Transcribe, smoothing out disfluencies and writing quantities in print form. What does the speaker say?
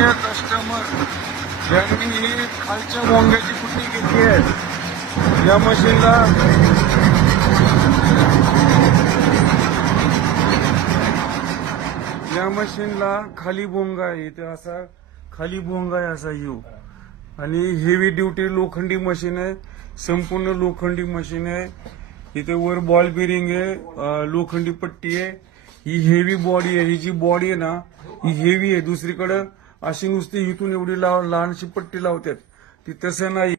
आदरणीय कस्टमर ज्यांनी ही खालच्या भोंग्याची पुट्टी घेतली आहे, या मशीनला खाली भोंगा आहे, इथे असा खाली भोंगा आहे असा येऊ. आणि हेवी ड्युटी लोखंडी मशीन आहे, संपूर्ण लोखंडी मशीन आहे. इथे वर बॉल बिरिंग आहे, लोखंडी पट्टी आहे. ही हेवी बॉडी आहे, ही जी बॉडी आहे ना ही हेवी आहे. दुसरीकडे अशी नुसती इथून एवढी लहानशी पट्टी लावतात, ती तसं नाही.